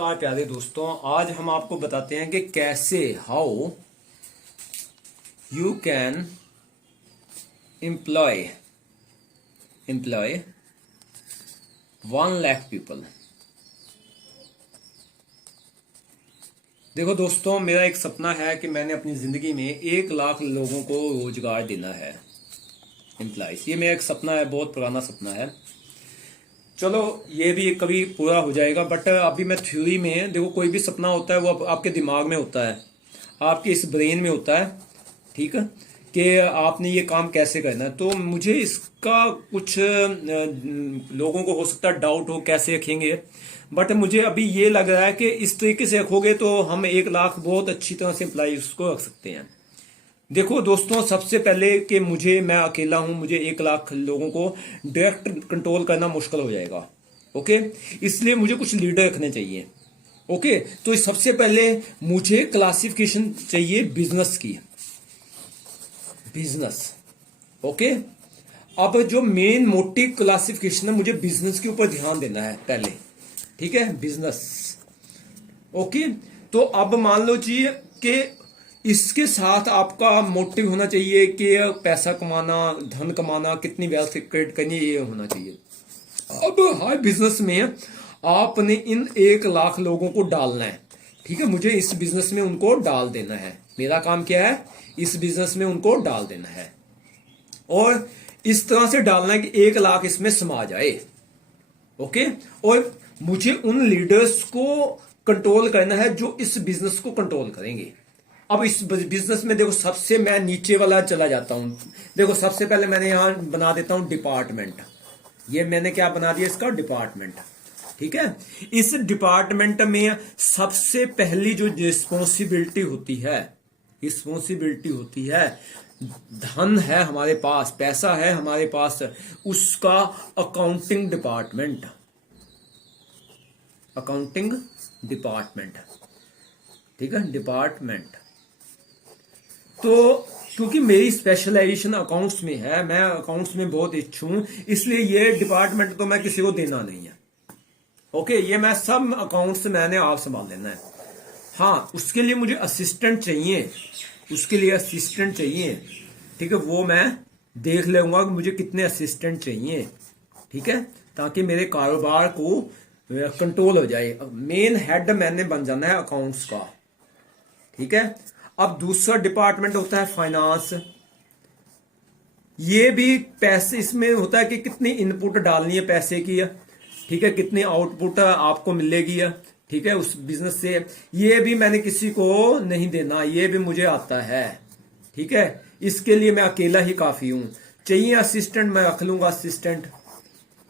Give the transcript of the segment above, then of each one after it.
नमस्कार प्यारे दोस्तों। आज हम आपको बताते हैं कि कैसे how you can employ 1 lakh people. देखो दोस्तों, मेरा एक सपना है कि मैंने अपनी जिंदगी में 1 लाख लोगों को रोजगार देना है, एम्प्लॉयज। ये मेरा एक सपना है, बहुत पुराना सपना है। चलो ये भी कभी पूरा हो जाएगा, बट अभी मैं थ्योरी में, देखो कोई भी सपना होता है वो आपके दिमाग में होता है, आपके इस ब्रेन में होता है, ठीक है, कि आपने ये काम कैसे करना है। तो मुझे इसका कुछ लोगों को हो सकता है डाउट हो कैसे रखेंगे, बट मुझे अभी ये लग रहा है कि इस तरीके से रखोगे तो हम 1 लाख बहुत अच्छी तरह से एम्प्लॉइज को रख सकते हैं। देखो दोस्तों, सबसे पहले कि मैं अकेला हूं, मुझे 1 लाख लोगों को डायरेक्ट कंट्रोल करना मुश्किल हो जाएगा। ओके, इसलिए मुझे कुछ लीडर रखने चाहिए। ओके, तो सबसे पहले मुझे क्लासिफिकेशन चाहिए बिजनेस की, बिजनेस। ओके, अब जो मेन मोटिव क्लासिफिकेशन है, मुझे बिजनेस के ऊपर ध्यान देना है पहले, ठीक है, बिजनेस। ओके, तो अब मान लो जी कि इसके साथ आपका मोटिव होना चाहिए कि पैसा कमाना, धन कमाना, कितनी वेल्थ क्रिएट करनी, ये होना चाहिए। अब हर बिजनेस में आपने इन 1 लाख लोगों को डालना है, ठीक है, मुझे इस बिजनेस में उनको डाल देना है। मेरा काम क्या है, इस बिजनेस में उनको डाल देना है, और इस तरह से डालना है कि 1 लाख इसमें समा जाए। ओके, और मुझे उन लीडर्स को कंट्रोल करना है जो इस बिजनेस को कंट्रोल करेंगे। अब इस बिजनेस में देखो, सबसे मैं नीचे वाला चला जाता हूं। देखो सबसे पहले मैंने यहां बना देता हूं डिपार्टमेंट। ये मैंने क्या बना दिया, इसका डिपार्टमेंट, ठीक है। इस डिपार्टमेंट में सबसे पहली जो रिस्पॉन्सिबिलिटी होती है, धन है हमारे पास, पैसा है हमारे पास, उसका अकाउंटिंग डिपार्टमेंट, ठीक है, डिपार्टमेंट। तो क्योंकि मेरी स्पेशलाइजेशन अकाउंट्स में है, मैं अकाउंट्स में बहुत इच्छुक हूं, इसलिए ये डिपार्टमेंट तो मैं किसी को देना नहीं है। ओके, ये मैं सब अकाउंट्स मैंने आप संभाल लेना है। हाँ, उसके लिए मुझे असिस्टेंट चाहिए, ठीक है, वो मैं देख लूंगा कि मुझे कितने असिस्टेंट चाहिए, ठीक है, ताकि मेरे कारोबार को कंट्रोल हो जाए। मेन हेड मैंने बन जाना है अकाउंट्स का, ठीक है। अब दूसरा डिपार्टमेंट होता है फाइनेंस। ये भी पैसे, इसमें होता है कि कितनी इनपुट डालनी है पैसे की, ठीक है, कितनी आउटपुट आपको मिलेगी, ठीक है, उस बिजनेस से। ये भी मैंने किसी को नहीं देना, ये भी मुझे आता है, ठीक है। इसके लिए मैं अकेला ही काफी हूं। चाहिए असिस्टेंट, मैं रख लूंगा असिस्टेंट,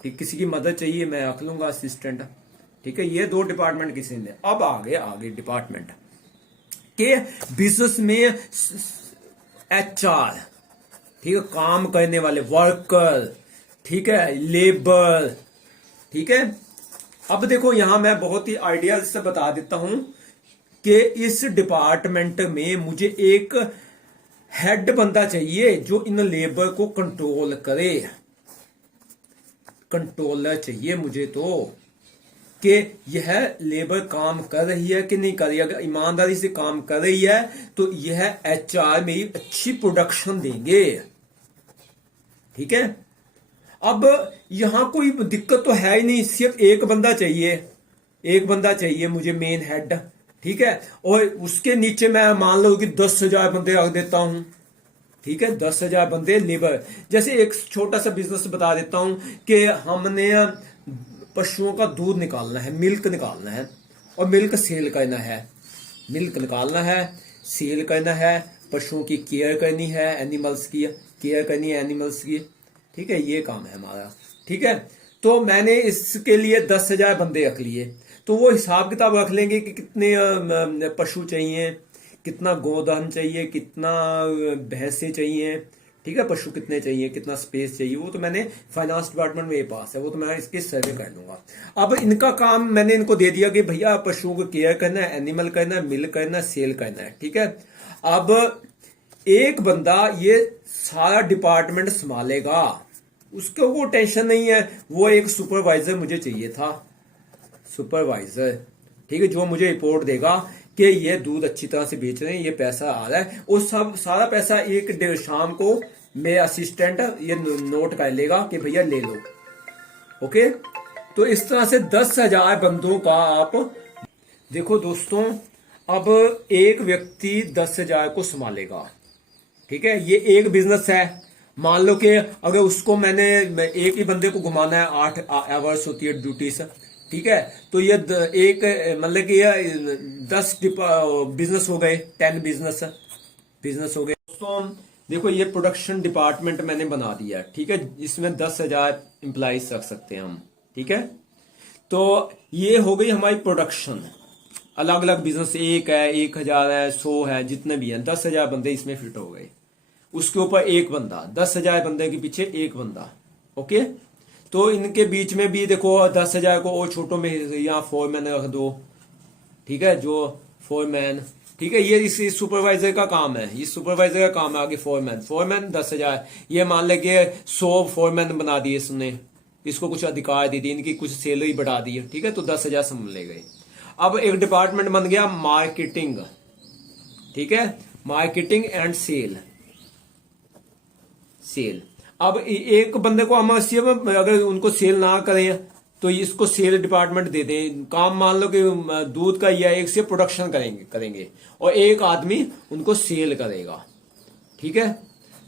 ठीक, किसी की मदद चाहिए मैं रख लूंगा असिस्टेंट, ठीक है। ये 2 डिपार्टमेंट किसी ने। अब आगे डिपार्टमेंट के बिजनेस में HR, ठीक है, काम करने वाले वर्कर, ठीक है, लेबर, ठीक है। अब देखो यहां मैं बहुत ही आइडिया से बता देता हूं कि इस डिपार्टमेंट में मुझे एक हेड बंदा चाहिए जो इन लेबर को कंट्रोल करे। कंट्रोलर चाहिए मुझे, तो कि यह लेबर काम कर रही है कि नहीं कर रही है। अगर ईमानदारी से काम कर रही है तो यह HR में अच्छी प्रोडक्शन देंगे, ठीक है। अब यहां कोई दिक्कत तो है ही नहीं, सिर्फ एक बंदा चाहिए मुझे, मेन हेड, ठीक है। और उसके नीचे मैं मान लो कि 10,000 बंदे रख देता हूं, ठीक है, 10,000 बंदे लेबर। जैसे एक छोटा सा बिजनेस बता देता हूं कि हमने पशुओं का दूध निकालना है, मिल्क निकालना है, और मिल्क सेल करना है, मिल्क निकालना है, सेल करना है, पशुओं की केयर करनी है, एनिमल्स की केयर करनी है, एनिमल्स की, ठीक है, ये काम है हमारा, ठीक है। तो मैंने इसके लिए 10,000 बंदे रख लिए, तो वो हिसाब किताब रख लेंगे कि कितने पशु चाहिए, कितना गोधन चाहिए, कितना भैंसे चाहिए, ठीक है, पशु कितने चाहिए, कितना स्पेस चाहिए, वो तो मैंने फाइनेंस डिपार्टमेंट में पास है, वो तो मैं इसके सर्वे कर लूंगा। अब इनका काम मैंने इनको दे दिया कि भैया पशुओं को केयर करना है, एनिमल करना है, मिल्क करना है, सेल करना है, ठीक है। अब एक बंदा ये सारा डिपार्टमेंट संभालेगा, उसको वो टेंशन नहीं है। वो एक सुपरवाइजर मुझे चाहिए था, सुपरवाइजर, ठीक है, जो मुझे रिपोर्ट देगा कि ये दूध अच्छी तरह से बेच रहे हैं, ये पैसा आ रहा है, वो सब सारा पैसा एक शाम को मेरे असिस्टेंट ये नोट कर लेगा कि भैया ले लो। ओके, तो इस तरह से 10,000 बंदों का आप देखो दोस्तों, अब एक व्यक्ति 10,000 को संभालेगा। ठीक है, ये एक बिजनेस है। मान लो कि अगर उसको मैंने एक ही बंदे को घुमाना है, 8 आवर्स होती है ड्यूटी से, ठीक है, तो ये एक मतलब कि ये 10 बिजनेस हो गए, 10 बिजनेस हो गए। दोस्तों देखो, ये प्रोडक्शन डिपार्टमेंट मैंने बना दिया है, ठीक है, इसमें 10,000 एम्प्लॉइज रख सकते हैं हम। ठीक है, तो ये हो गई हमारी प्रोडक्शन। अलग अलग बिजनेस, एक है, 1,000 है, 100 है, जितने भी हैं, 10,000 बंदे इसमें फिट हो गए। उसके ऊपर एक बंदा, 10,000 बंदे के पीछे एक बंदा। ओके, तो इनके बीच में भी देखो 10,000 को और छोटों में यहाँ फोरमैन रख दो। ठीक है, जो फोरमैन, ठीक है, ये इस सुपरवाइजर का काम है, ये सुपरवाइजर का काम है। आगे फोरमैन 10,000, ये मान ले कि 100 फोरमैन बना दिए इसने, इसको कुछ अधिकार दे दिए, इनकी कुछ सैलरी बढ़ा दी। ठीक है, तो 10,000 संभाले गए। अब एक डिपार्टमेंट बन गया मार्केटिंग। ठीक है, मार्केटिंग एंड सेल। अब एक बंदे को हम अगर उनको सेल ना करें तो इसको सेल डिपार्टमेंट दे दें काम। मान लो कि दूध का या एक से प्रोडक्शन करेंगे और एक आदमी उनको सेल करेगा। ठीक है,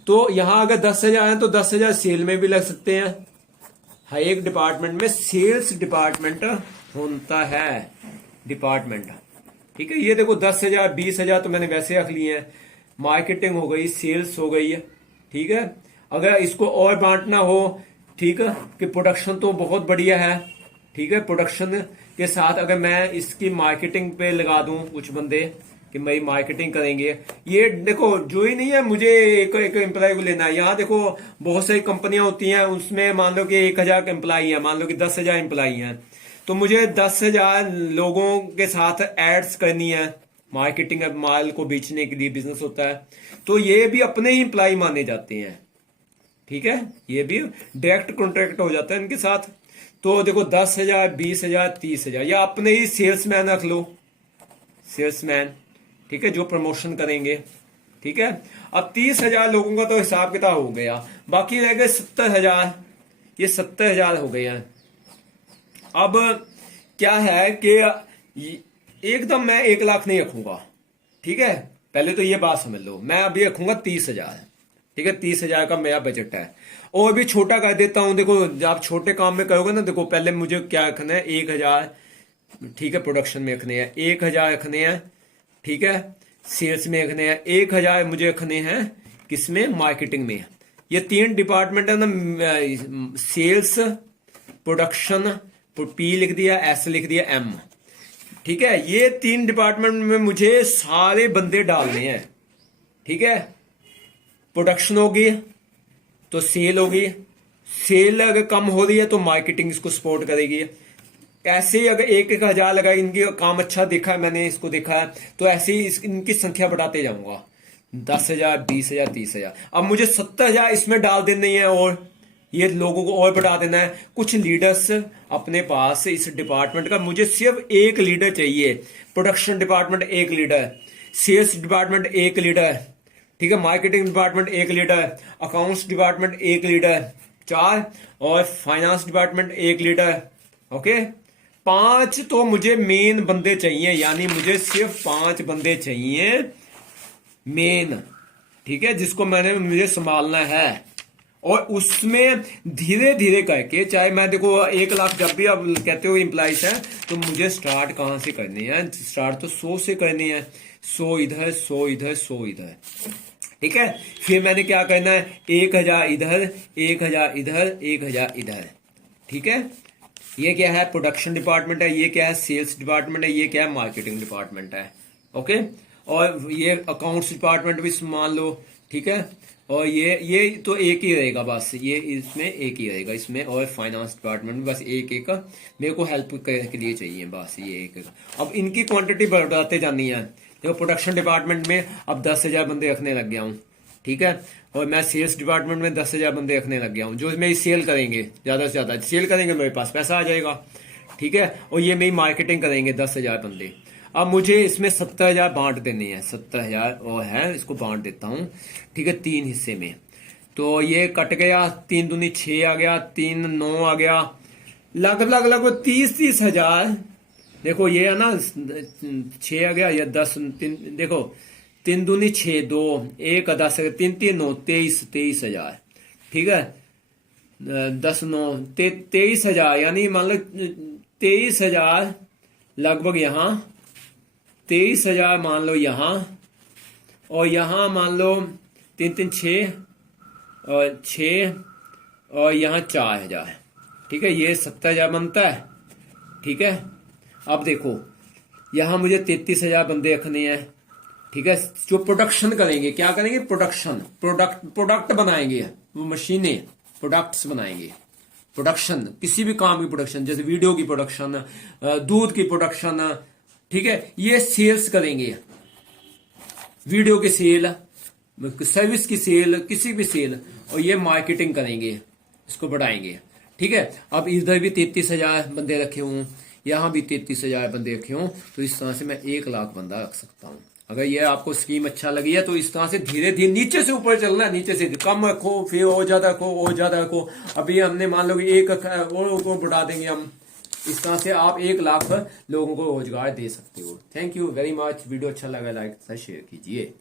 तो यहां अगर 10,000 है तो 10,000 सेल में भी लग सकते हैं। हर एक डिपार्टमेंट में सेल्स डिपार्टमेंट होता है, डिपार्टमेंट। ठीक है, ये देखो 10,000 20,000 तो मैंने वैसे रख लिए हैं। मार्केटिंग हो गई, सेल्स हो गई है। ठीक है, अगर इसको और बांटना हो, ठीक है, कि प्रोडक्शन तो बहुत बढ़िया है। ठीक है, प्रोडक्शन के साथ अगर मैं इसकी मार्केटिंग पे लगा दूं कुछ बंदे कि मेरी मार्केटिंग करेंगे, ये देखो जो ही नहीं है मुझे एक एम्प्लॉय को लेना है। यहाँ देखो बहुत सारी कंपनियां होती हैं, उसमें मान लो कि 1,000 एम्प्लॉय है, मान लो कि 10,000 एम्प्लॉय हैं, तो मुझे 10,000 लोगों के साथ एड्स करनी है। मार्केटिंग माल को बेचने के लिए बिजनेस होता है, तो ये भी अपने ही एम्प्लॉय माने जाते हैं। ठीक है, ये भी डायरेक्ट कॉन्ट्रैक्ट हो जाता है इनके साथ। तो देखो 10,000 20,000 30,000, या अपने ही सेल्समैन रख लो, सेल्समैन। ठीक है, जो प्रमोशन करेंगे। ठीक है, अब 30,000 लोगों का तो हिसाब किताब हो गया, बाकी रह गए 70,000। ये 70,000 हो गए हैं। अब क्या है कि एकदम मैं 1 लाख नहीं रखूंगा। ठीक है, पहले तो ये बात समझ लो, मैं अभी रखूंगा 30,000। ठीक है, 30,000 का मेरा बजट है। और भी छोटा कर देता हूं। देखो जब आप छोटे काम में करोगे ना, देखो पहले मुझे क्या रखना है, 1,000। ठीक है, प्रोडक्शन में रखने हैं 1,000 रखने हैं। ठीक है, सेल्स में रखने हैं 1,000, मुझे रखने हैं किसमें, मार्केटिंग में। ये 3 डिपार्टमेंट है ना, सेल्स, प्रोडक्शन, पी लिख दिया, एस लिख दिया, एम। ठीक है, ये 3 डिपार्टमेंट में मुझे सारे बंदे डालने हैं। ठीक है, प्रोडक्शन होगी तो सेल होगी, सेल अगर कम हो रही है तो मार्केटिंग इसको सपोर्ट करेगी। ऐसे ही अगर 1,000 लगा, इनकी काम अच्छा देखा है मैंने, इसको देखा है, तो ऐसे ही इनकी संख्या बढ़ाते जाऊंगा, 10,000 20,000 30,000। अब मुझे 70,000 इसमें डाल देने हैं और ये लोगों को और बढ़ा देना है। कुछ लीडर्स अपने पास इस डिपार्टमेंट का, मुझे सिर्फ एक लीडर चाहिए। Production department 1 leader, sales department 1 leader, ठीक है, marketing department 1 leader, accounts department 1 leader, 4, और फाइनेंस डिपार्टमेंट 1 लीडर। ओके, 5 तो मुझे मेन बंदे चाहिए, यानी मुझे सिर्फ 5 बंदे चाहिए मेन। ठीक है, जिसको मुझे संभालना है। और उसमें धीरे धीरे करके, चाहे मैं देखो 1 लाख जब भी आप कहते हो एम्प्लॉइज है, तो मुझे स्टार्ट कहां से करनी है, स्टार्ट तो 100 से करनी है। 100 इधर, 100 इधर, 100 इधर। ठीक है, फिर मैंने क्या करना है, 1,000 इधर, 1,000 इधर, 1,000 इधर। ठीक है, ये क्या है, प्रोडक्शन डिपार्टमेंट है, ये क्या है, सेल्स डिपार्टमेंट है, ये क्या है, मार्केटिंग डिपार्टमेंट है। ओके, और ये अकाउंट्स डिपार्टमेंट भी मान लो। ठीक है, और ये तो एक ही रहेगा बस, ये इसमें एक ही रहेगा इसमें, और फाइनेंस डिपार्टमेंट में बस एक मेरे को हेल्प के लिए चाहिए, बस ये एक। अब इनकी क्वांटिटी बढ़ाते जानी है। देखो प्रोडक्शन डिपार्टमेंट में अब 10,000 बंदे रखने लग गया हूँ। ठीक है, और मैं सेल्स डिपार्टमेंट में 10,000 बंदे रखने लग गया हूँ, जो मेरी सेल करेंगे, ज्यादा से ज्यादा सेल करेंगे, मेरे पास पैसा आ जाएगा। ठीक है। और ये मेरी मार्केटिंग करेंगे 10,000 बंदे। अब मुझे इसमें 70,000 बांट देने हैं, 70,000 और है, इसको बांट देता हूँ, ठीक है, 3 हिस्से में। तो ये कट गया, 3 दूनी 6 आ गया, 3 9 आ गया, लगभग लगभग 30,000। देखो ये है ना, 6 आ गया, या 10, 3, देखो 3 दूनी 6, 2 1 10, 3 3 9, 23,000, ठीक है। 10 9 23,000, यानी मान लो 23,000 लगभग यहाँ, 23,000 मान लो यहाँ, और यहाँ मान लो 3 3 6 और 6, और यहाँ 4,000, ठीक है। ये 70,000 बनता है, ठीक है। अब देखो यहाँ मुझे 33,000 बंदे रखने हैं, ठीक है, जो प्रोडक्शन करेंगे। क्या करेंगे? प्रोडक्शन, प्रोडक्ट बनाएंगे, वो मशीनें प्रोडक्ट्स बनाएंगे। प्रोडक्शन, किसी भी काम की प्रोडक्शन, जैसे वीडियो की प्रोडक्शन, दूध की प्रोडक्शन, ठीक है, ये सेल्स करेंगे, वीडियो की सेल, सर्विस की सेल, किसी भी सेल, और ये मार्केटिंग करेंगे, इसको बढ़ाएंगे, ठीक है। अब इधर भी 33,000 बंदे रखे हों, यहां भी 33,000 बंदे रखे हों, तो इस तरह से मैं 1,00,000 बंदा रख सकता हूं। अगर ये आपको स्कीम अच्छा लगी है तो इस तरह से धीरे धीरे नीचे से ऊपर चलना है, नीचे से कम रखो, फिर और ज्यादा रखो, और ज्यादा रखो। अभी हमने मान लो कि एक और को बढ़ा देंगे हम, इस तरह से आप 1,00,000 लोगों को रोजगार दे सकते हो। Thank you very much. Video अच्छा लगा लाइक शेयर कीजिए।